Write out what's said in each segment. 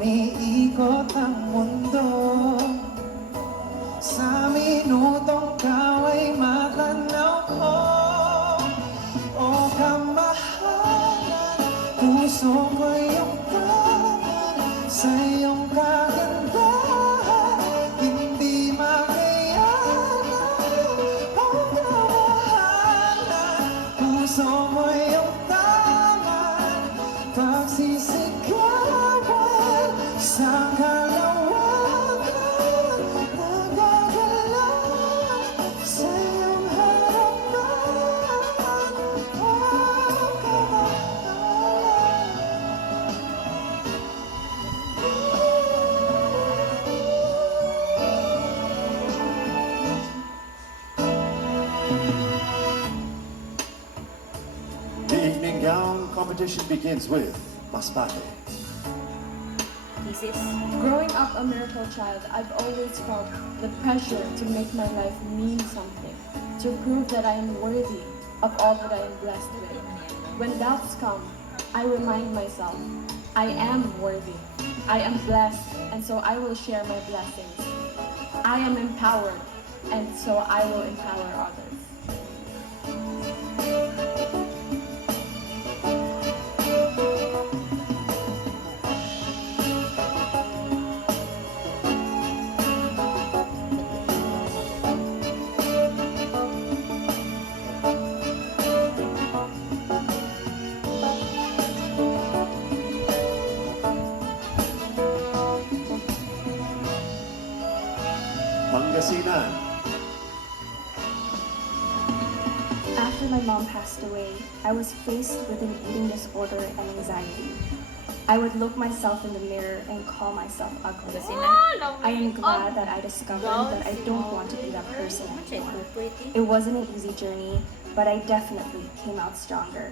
Umiikot ang mundo. Sa minutong kaway matanaw ko. O kamahalan, puso ko yung tanan sa iyong kagandahan. Hindi makayanan. O kamahalan, puso mo yung tanan. Pagsisigawan sa kalawakan, nagagalaw sa iyong harapan. O The evening gown competition begins with Masbate. Growing up a miracle child, I've always felt the pressure to make my life mean something, to prove that I am worthy of all that I am blessed with. When doubts come, I remind myself, I am worthy, I am blessed, and so I will share my blessings. I am empowered, and so I will empower others. Pangasinan. After my mom passed away, I was faced with an eating disorder and anxiety. I would look myself in the mirror and call myself ugly. I am glad that I discovered that I don't want to be that person anymore. It wasn't an easy journey, but I definitely came out stronger.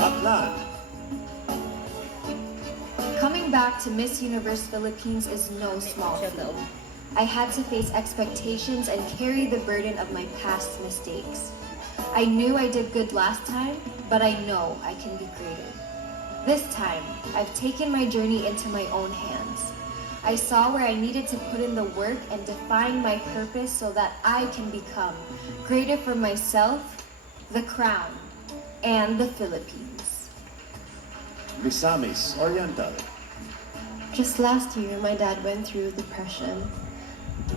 Aklan. Coming back to Miss Universe Philippines is no small feat. I had to face expectations and carry the burden of my past mistakes. I knew I did good last time, but I know I can be greater. This time, I've taken my journey into my own hands. I saw where I needed to put in the work and define my purpose so that I can become greater for myself, the crown, and the Philippines. Misamis Oriental. Just last year, my dad went through depression.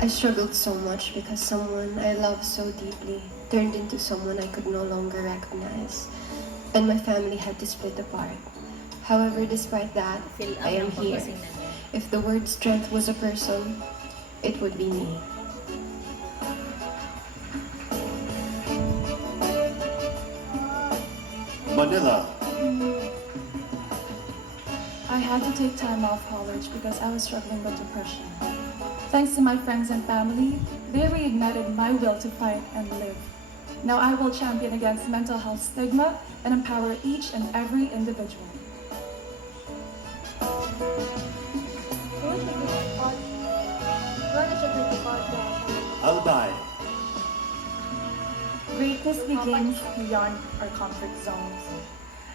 I struggled so much because someone I loved so deeply turned into someone I could no longer recognize, and my family had to split apart. However, despite that, I am here. If the word strength was a person, it would be me. Manila. I had to take time off college because I was struggling with depression. Thanks to my friends and family, they reignited my will to fight and live. Now I will champion against mental health stigma and empower each and every individual. Albay. Greatness begins beyond our comfort zones.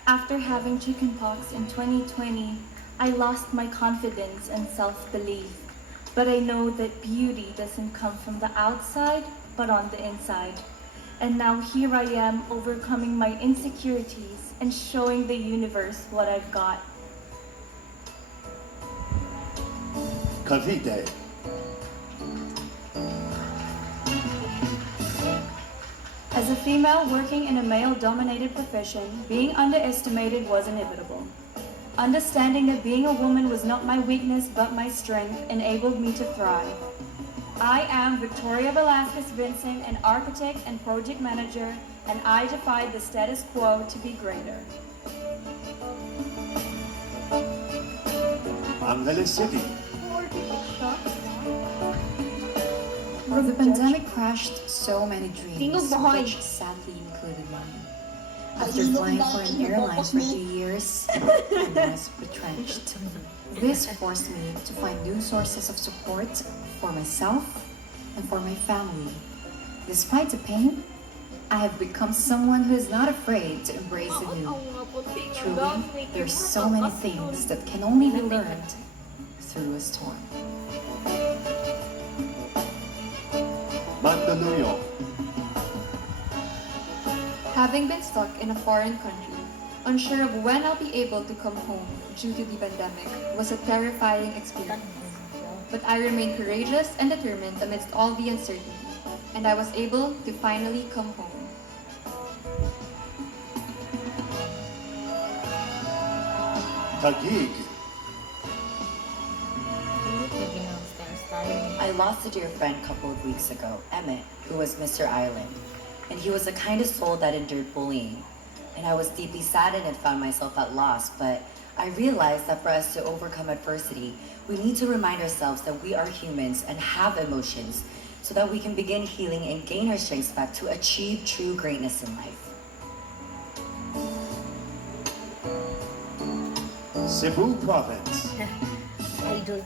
After having chickenpox in 2020, I lost my confidence and self-belief. But I know that beauty doesn't come from the outside, but on the inside. And now here I am overcoming my insecurities and showing the universe what I've got. Cavite. As a female working in a male-dominated profession, being underestimated was inevitable. Understanding that being a woman was not my weakness but my strength enabled me to thrive. I am Victoria Velasquez Vincent, an architect and project manager, and I defied the status quo to be greater. Angeles City. The pandemic crashed so many dreams, which sadly included mine. After flying for an airline for 2 years, I was retrenched. This forced me to find new sources of support for myself and for my family Despite the pain, I have become someone who is not afraid to embrace the new. Truly, there's so many things that can only be learned through a storm. Mandaluyong. Having been stuck in a foreign country, unsure of when I'll be able to come home due to the pandemic, was a terrifying experience. But I remained courageous and determined amidst all the uncertainty, and I was able to finally come home. Taguig. I lost a dear friend a couple of weeks ago, Emmett, who was Mr. Ireland. And he was the kind of soul that endured bullying. And I was deeply saddened and found myself at loss, but I realized that for us to overcome adversity, we need to remind ourselves that we are humans and have emotions so that we can begin healing and gain our strength back to achieve true greatness in life. Cebu Province. Idol.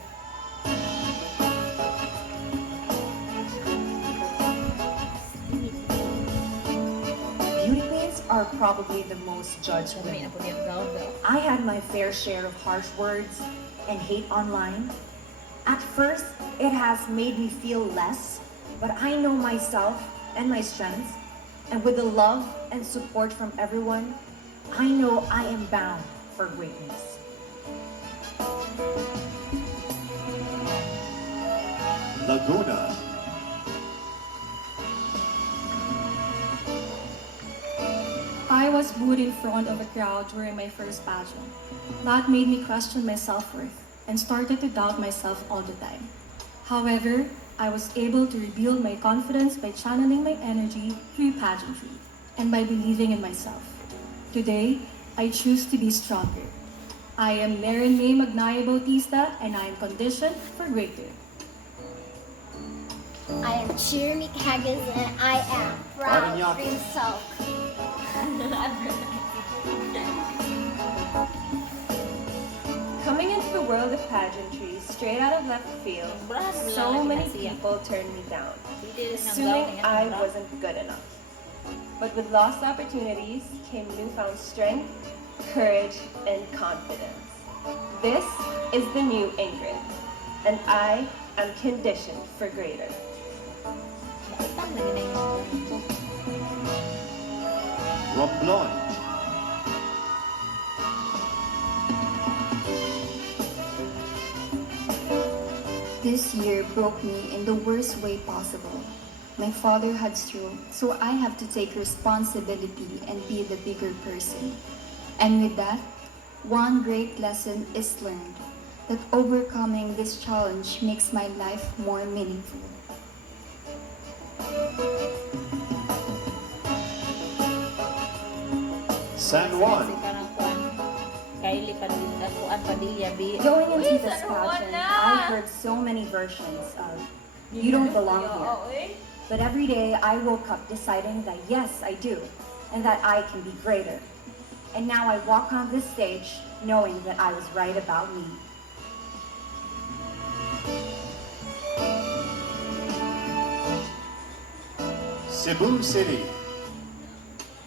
Beauty queens are probably the most judged women. I had my fair share of harsh words and hate online. At first, it has made me feel less, but I know myself and my strengths, and with the love and support from everyone, I know I am bound for greatness. Laguna. I was booed in front of a crowd during my first pageant. That made me question my self-worth and started to doubt myself all the time. However, I was able to rebuild my confidence by channeling my energy through pageantry and by believing in myself. Today, I choose to be stronger. I am Mary May Magnaya Bautista and I am conditioned for greater. I am Jeremy Haggis and I am proud Paranaque. green self. Coming into the world of pageantry straight out of left field, so many people turned me down, assuming I wasn't good enough. But with lost opportunities came newfound strength, courage, and confidence. This is the new Ingrid, and I am conditioned for greater. Romblon. This year broke me in the worst way possible. My father had stroke, so I have to take responsibility and be the bigger person. And with that, one great lesson is learned, that overcoming this challenge makes my life more meaningful. San Juan. Kylie Padilla. Going into this pageant, I heard so many versions of, "You don't belong here." But every day I woke up deciding that yes, I do, and that I can be greater. And now I walk on this stage knowing that I was right about me. Cebu City.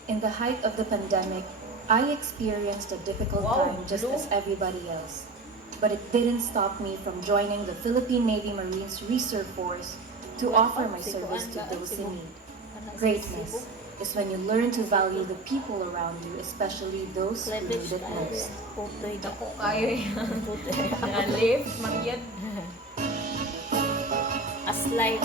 In the height of the pandemic, I experienced a difficult time just as everybody else. But it didn't stop me from joining the Philippine Navy Marines Reserve Force to offer my service to those in need. Greatness is when you learn to value the people around you, especially those who need it most. Aslay.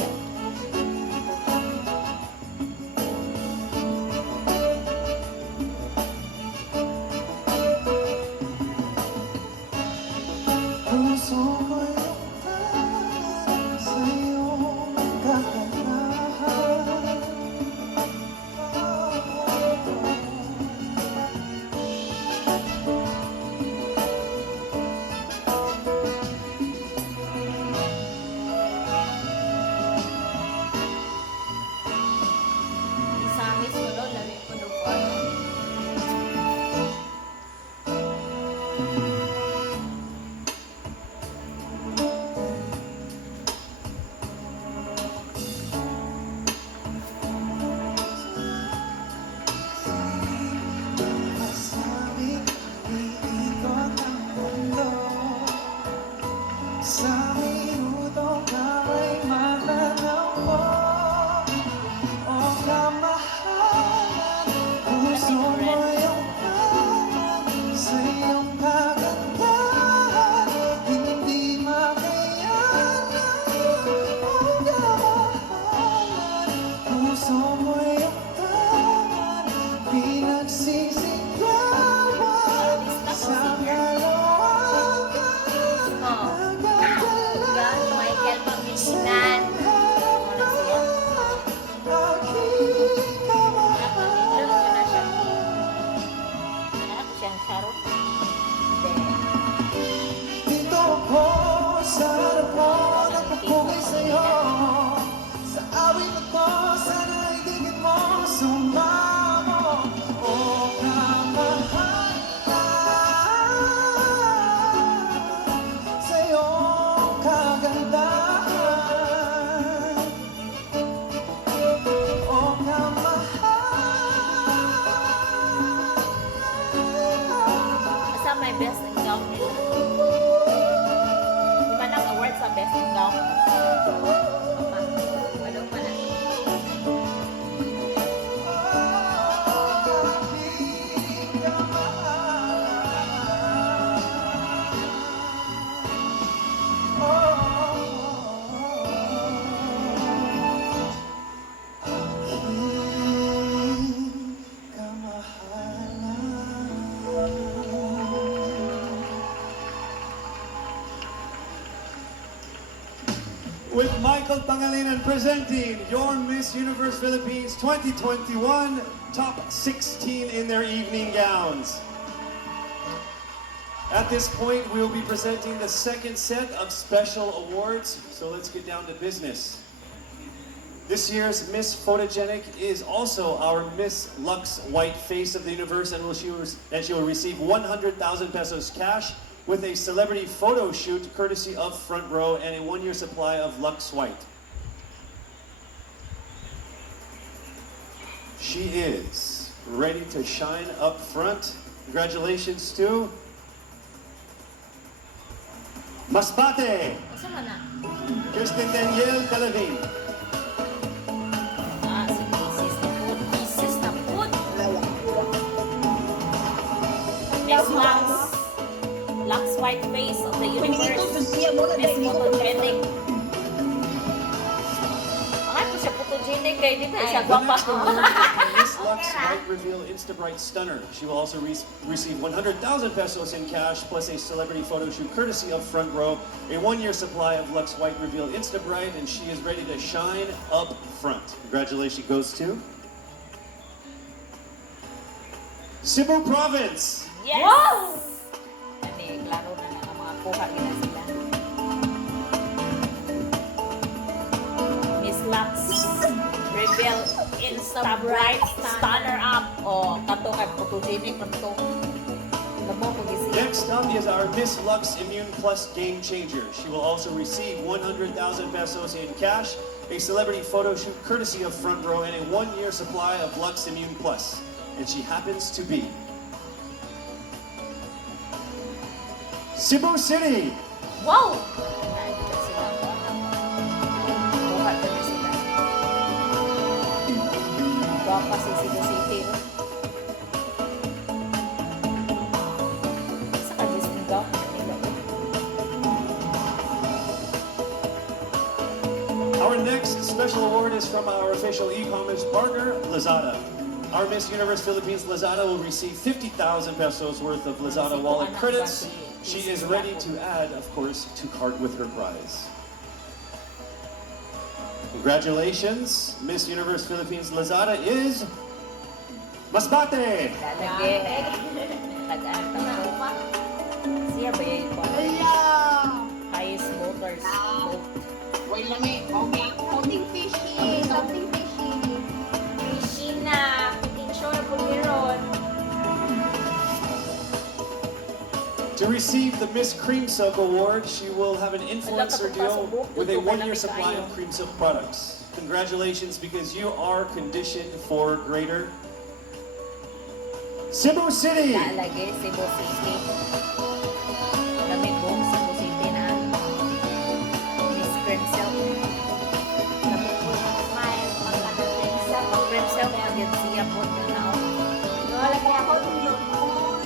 Puso ko'y utang sa iyong kagandahan. Michael Pangilinan presenting your Miss Universe Philippines 2021 top 16 in their evening gowns. At this point, we will be presenting the second set of special awards, so let's get down to business. This year's Miss Photogenic is also our Miss Lux White Face of the Universe, and she will receive 100,000 pesos cash with a celebrity photo shoot courtesy of Front Row and a one-year supply of Lux White. She is ready to shine up front. Congratulations to Masbate, Asa man na? Kristen Daniel Calavin. Si Mrs. na po. Mrs. na po. Miss Lux White Face of the Universe. Miss Photogenic. Bakit po siya photogenic? Kaya di ba siya The gwapa? next award is Miss Lux White Reveal Insta Bright Stunner. She will also receive 100,000 pesos in cash plus a celebrity photo shoot courtesy of Front Row, a one-year supply of Lux White Reveal Insta Bright, and she is ready to shine up front. Congratulations goes to Cebu Province. Yes! Wow! Kasi klaro na nga mga kuha gina sila. Miss Lux Reveal Insta Bright Stunner Up. O, kato kay photogenic man to. Lamo ko gisi. Next up is our Miss Lux Immune Plus Game Changer. She will also receive 100,000 pesos in cash, a celebrity photo shoot courtesy of Front Row, and a one-year supply of Lux Immune Plus. And she happens to be Cebu City. Wow! Sila ko. Kuha kami sila. Gwapa si Cebu City. Sa kagis ng gaw nila. Our next special award is from our official e-commerce partner, Lazada. Our Miss Universe Philippines Lazada will receive 50,000 pesos worth of Lazada wallet credits. She is ready to add, of course, to cart with her prize. Congratulations, Miss Universe Philippines Lazada is Masbate. Lalagay. Tag-ata ko pa. Siya ba yung ikaw? Highest smokers. Wait lang eh. Something fishy. Something fishy. Fishy na. Piting show na po meron. To receive the Miss Cream Silk Award, she will have an influencer deal with a one-year supply of Cream Silk products. Congratulations, because you are conditioned for greater. Cebu City! Lalagay Cebu City. Kami buong Cebu City na. Miss Cream Silk. Kami po smile. Pagkata Cream Silk. Pag Cream Silk, agad siya po na. Lalagay ako dito.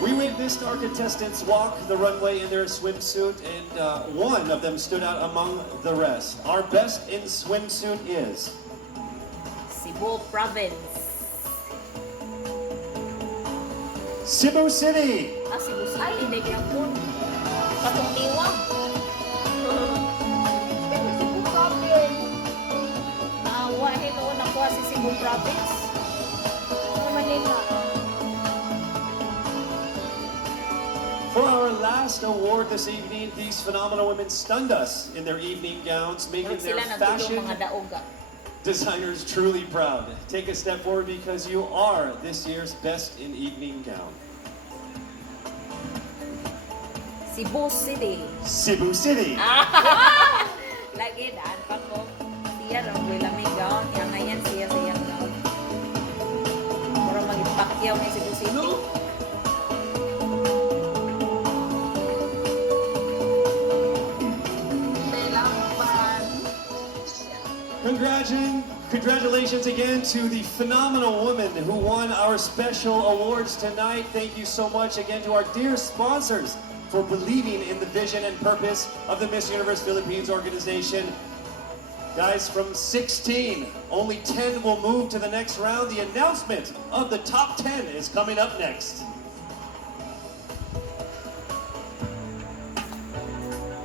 We witnessed our contestants walk the runway in their swimsuit, and one of them stood out among the rest. Our best in swimsuit is Cebu Province. Cebu City! Cebu City. Hindi kaya po. Katong tiwang. Cebu Province. Naawahin noon ako si Cebu Province. Manila. For our last award this evening, these phenomenal women stunned us in their evening gowns, making their fashion designers truly proud. Take a step forward because you are this year's best in evening gown. Cebu City. Cebu City! Lagi daan pa ko. Siya rin, wala may gown. Yan na yan, siya gown. Para mag-ipakyaw ni Cebu City. Congratulations again to the phenomenal woman who won our special awards tonight. Thank you so much again to our dear sponsors for believing in the vision and purpose of the Miss Universe Philippines organization. Guys, from 16, only 10 will move to the next round. The announcement of the top 10 is coming up next.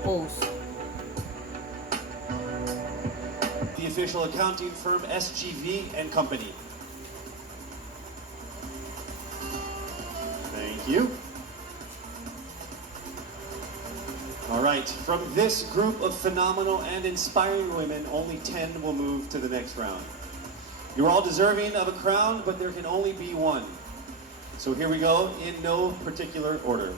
Pose. official accounting firm SGV and Company. Thank you. All right, from this group of phenomenal and inspiring women, only 10 will move to the next round. You're all deserving of a crown, but there can only be one. So here we go, in no particular order.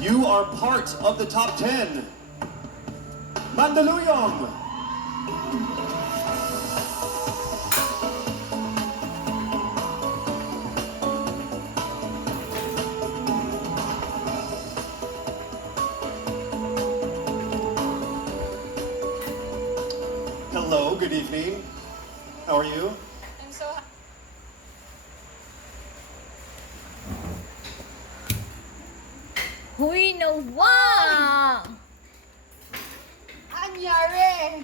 You are part of the top 10. Mandaluyong. Hello, good evening. How are you? I'm so Huy, nawa! Anyari!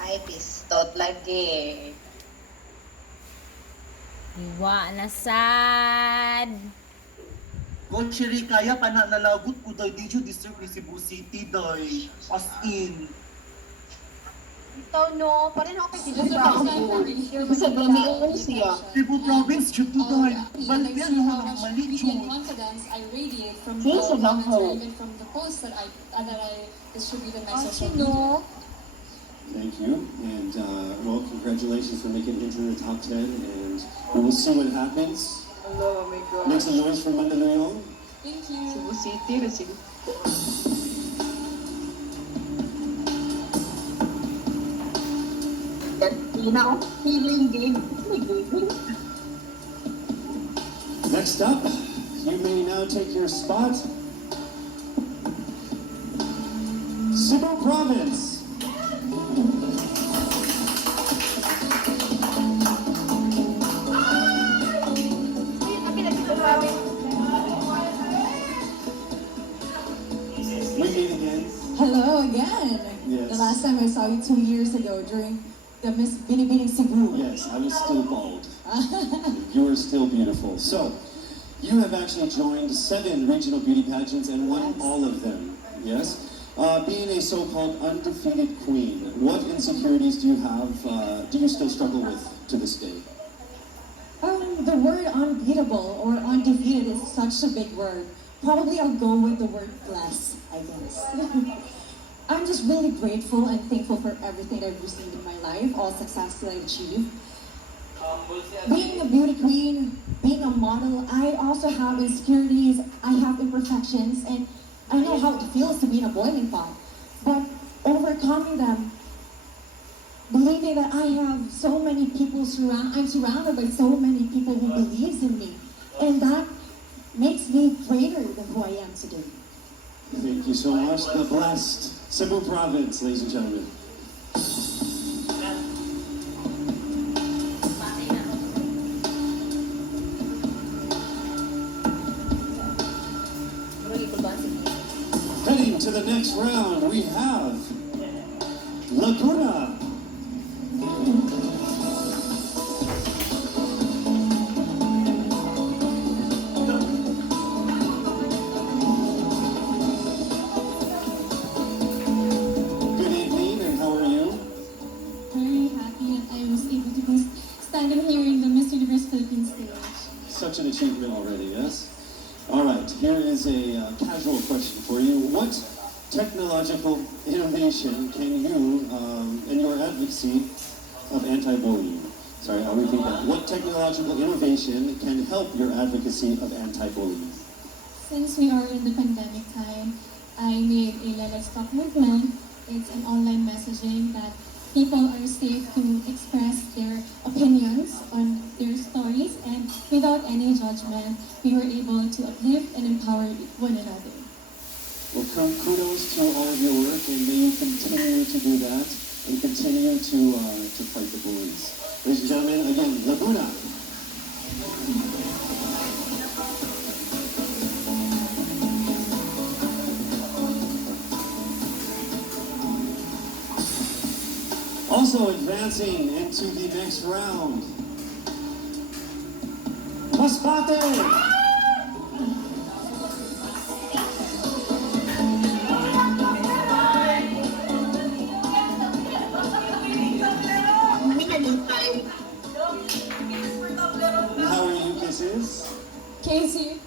Ay, pistot lagi. Iwa na sad. Kung Shiri kaya pa na nalagot ko daw, di siya deserve ni Cebu City daw. As in. Ito no, parin ako kay Cebu Province. Sa Bramion siya. Cebu Province, siya to daw. Balik yan mo ng mali, confidence I radiate from Sino sa Bangko? even from the posts that I distributed my Ah, social sino? Thank you, and well, congratulations for making it into the top 10, and we will see what happens. Hello, oh my God. Make some noise for Mandaluyong. Thank you. Cebu City, Cebu. Feeling game. Next up, you may now take your spot. Cebu Province. We meet again. Hello again. Yes. The last time I saw you 2 years ago during the Miss Binibining Cebu. Yes, I was still bald. You are still beautiful. So, you have actually joined 7 regional beauty pageants and won all of them. Yes? Being a so-called undefeated queen, what insecurities do you have, do you still struggle with to this day? The word unbeatable or undefeated is such a big word. Probably I'll go with the word blessed, I guess. I'm just really grateful and thankful for everything I've received in my life, all success that I've achieved. Being a beauty queen, being a model, I also have insecurities, I have imperfections, and I know how it feels to be in a boiling pot. But overcoming them, believing that I have so many people I'm surrounded by so many people who believes in me, and that makes me greater than who I am today. Thank you so much. The blessed Cebu Province, ladies and gentlemen. Heading to the next round, we have Laguna. Good evening, and how are you? Very happy that I was able to be standing here in the Miss Universe Philippines stage. Such an achievement already, yes? All right, here is a casual question for you. What technological innovation can you, in your advocacy of anti-bullying, sorry, I'll repeat that. What technological innovation can help your advocacy of anti-bullying? Since we are in the pandemic time, I made a Let's Talk movement. It's an online messaging that people are safe to express their opinions on their stories, and without any judgment, we were able to uplift and empower one another. Well, kudos to all of your work, and may you continue to do that and continue to fight the bullies. Ladies and gentlemen, again, Laguna. Also advancing into the next round, Masbate! How are you, Kisses? Casey.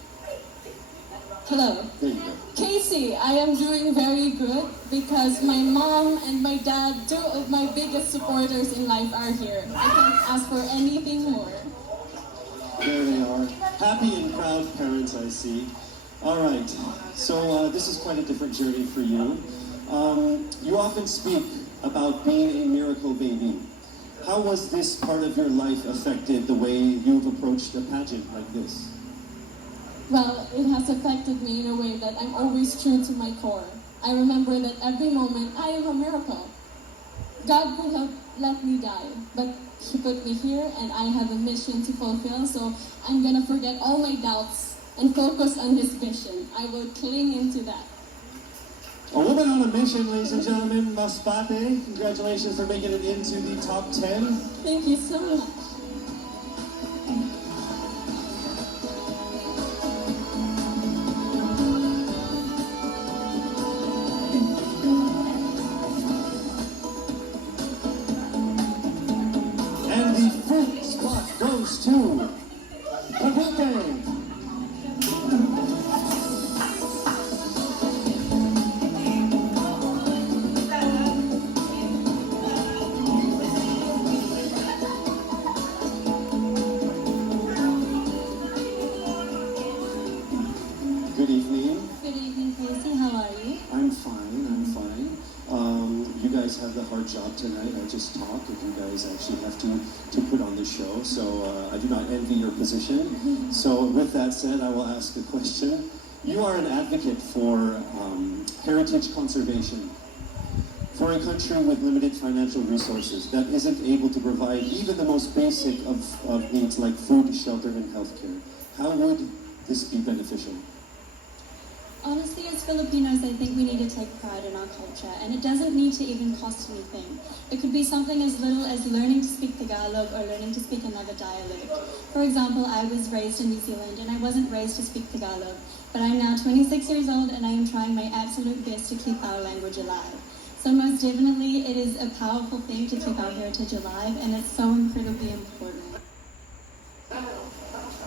Hello. There you go. Casey, I am doing very good because my mom and my dad, two of my biggest supporters in life, are here. I can't ask for anything more. There they are. Happy and proud parents, I see. All right. So this is quite a different journey for you. You often speak about being a miracle baby. How was this part of your life affected the way you've approached a pageant like this? Well, it has affected me in a way that I'm always true to my core. I remember that every moment I am a miracle. God could have let me die, but He put me here and I have a mission to fulfill, so I'm gonna forget all my doubts and focus on His vision. I will cling into that. A woman on a mission, ladies and gentlemen, Masbate. Congratulations for making it into the top 10. Thank you so much. And the fifth spot goes to Cavite. Good evening. Good evening, Casey. How are you? I'm fine, I'm fine. You guys have the hard job tonight. I just talk, and you guys actually have to put on the show, so I do not envy your position. So with that said, I will ask a question. You are an advocate for heritage conservation. For a country with limited financial resources that isn't able to provide even the most basic of needs like food, shelter, and healthcare, how would this be beneficial? Honestly, as Filipinos, I think we need to take pride in our culture, and it doesn't need to even cost anything. It could be something as little as learning to speak Tagalog or learning to speak another dialect. For example, I was raised in New Zealand, and I wasn't raised to speak Tagalog, but I'm now 26 years old, and I am trying my absolute best to keep our language alive. So most definitely, it is a powerful thing to keep our heritage alive, and it's so incredibly important.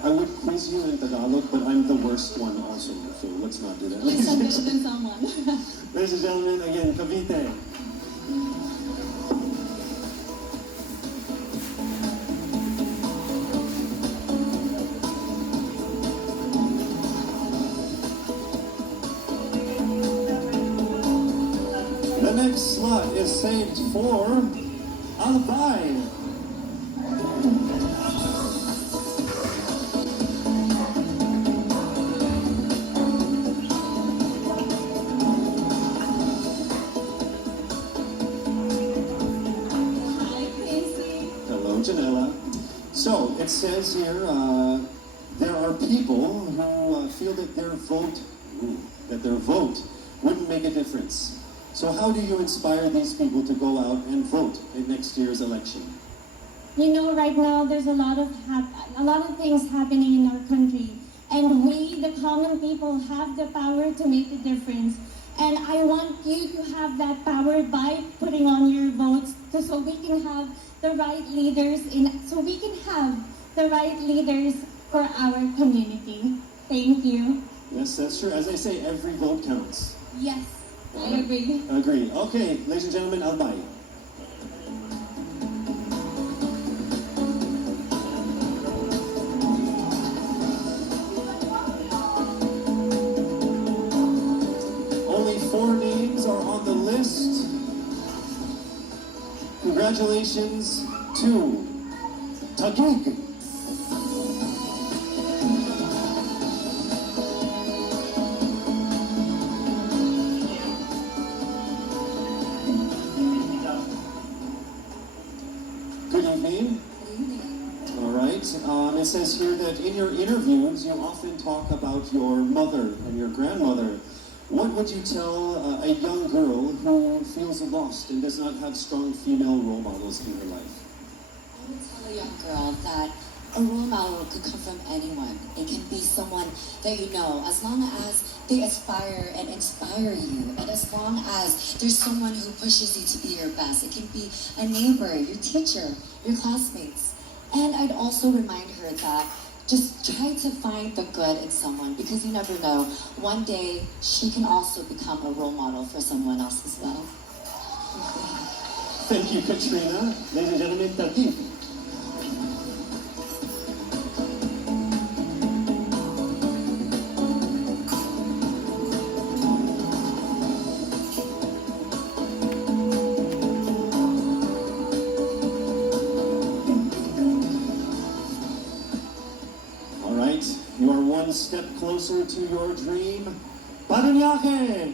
I would quiz you in Tagalog, but I'm the worst one also, so let's not do that. At least I'm better than someone. Ladies and gentlemen, again, Cavite. The next slot is saved for Albay. Janela. So it says here there are people who feel that their vote wouldn't make a difference. So how do you inspire these people to go out and vote in next year's election? You know, right now there's a lot of things happening in our country, and we, the common people, have the power to make a difference. And I want you to have that power by putting on your votes, so we can have the right leaders for our community. Thank you. Yes, that's true. As I say, every vote counts. Yes, I agree. Agree. Okay, ladies and gentlemen, Albay. Only 4 names are on the list. Congratulations to Taguig. Good evening. All right. It says here that in your interviews, you often talk about your mother and your grandmother. What would you tell a young girl who feels lost and does not have strong female role models in her life? I would tell a young girl that a role model could come from anyone. It can be someone that you know, as long as they aspire and inspire you, and as long as there's someone who pushes you to be your best. It can be a neighbor, your teacher, your classmates. And I'd also remind her that just try to find the good in someone, because you never know. One day, she can also become a role model for someone else as well. Thank you, Katrina. Ladies and gentlemen, Tatif. All right, you are one step closer to your dream. Paranaque!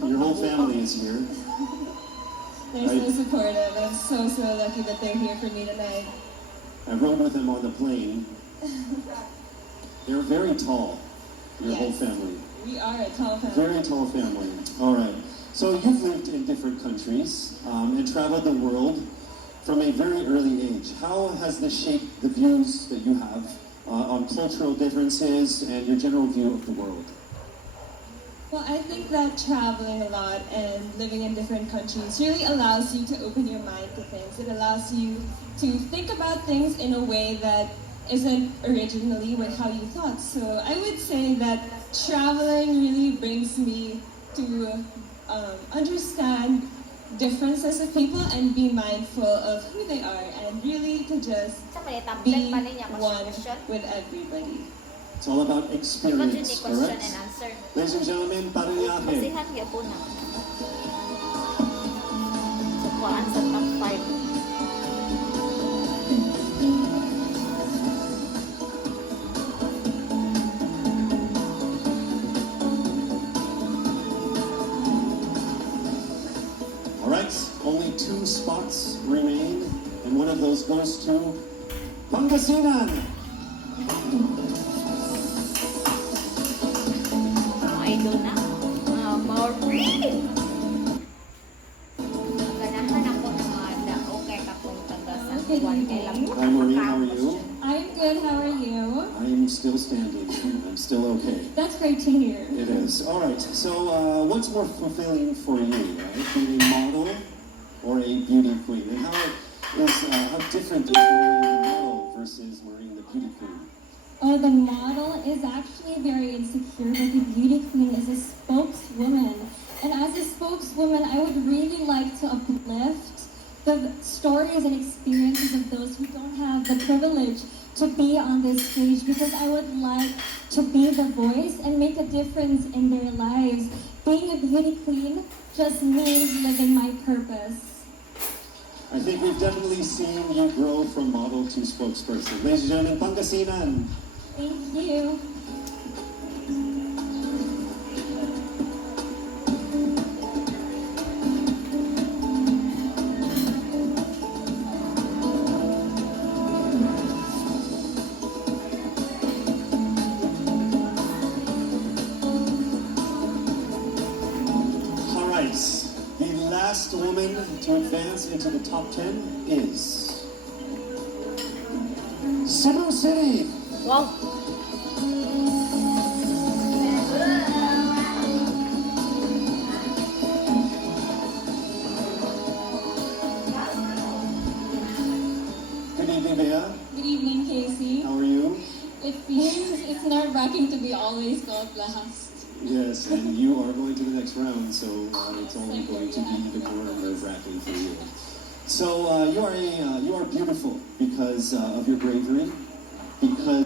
Your whole family is here. They're so supportive. I'm so lucky that they're here for me tonight. I rode with them on the plane. They're very tall, your whole family. We are a tall family. Very tall family. All right. So you've lived in different countries and traveled the world from a very early age. How has this shaped the views that you have on cultural differences and your general view of the world? Well, I think that traveling a lot and living in different countries really allows you to open your mind to things. It allows you to think about things in a way that isn't originally with how you thought. So I would say that traveling really brings me to understand differences of people and be mindful of who they are, and really to just be one with everybody. It's all about experience, correct? Ladies and gentlemen, Paranaque. All right, only 2 spots remain, and one of those goes to Pangasinan. Idol na. Maureen! Ganahan ako ng mga okay kapong taga San Juan kay lang. Hi Maureen, how are you? I'm good, how are you? I'm still standing. I'm still okay. That's great to hear. It is. All right. So, what's more fulfilling for you, right? Being a model or a beauty queen? And how different is Maureen the model versus Maureen the beauty queen? Oh, the model is actually very insecure, but the beauty queen is a spokeswoman. And as a spokeswoman, I would really like to uplift the stories and experiences of those who don't have the privilege to be on this stage, because I would like to be the voice and make a difference in their lives. Being a beauty queen just means living my purpose. I think we've definitely seen you grow from model to spokesperson. Ladies and gentlemen, Pangasinan. Thank you. All right. The last woman to advance into the top 10 is Cebu City. Wow. Good evening, Bea. Good evening, Casey. How are you? It feels it's nerve-wracking to be always called last. Yes, and you are going to the next round, so it's only going to be even more nerve-wracking for you. So you are beautiful because of your bravery, because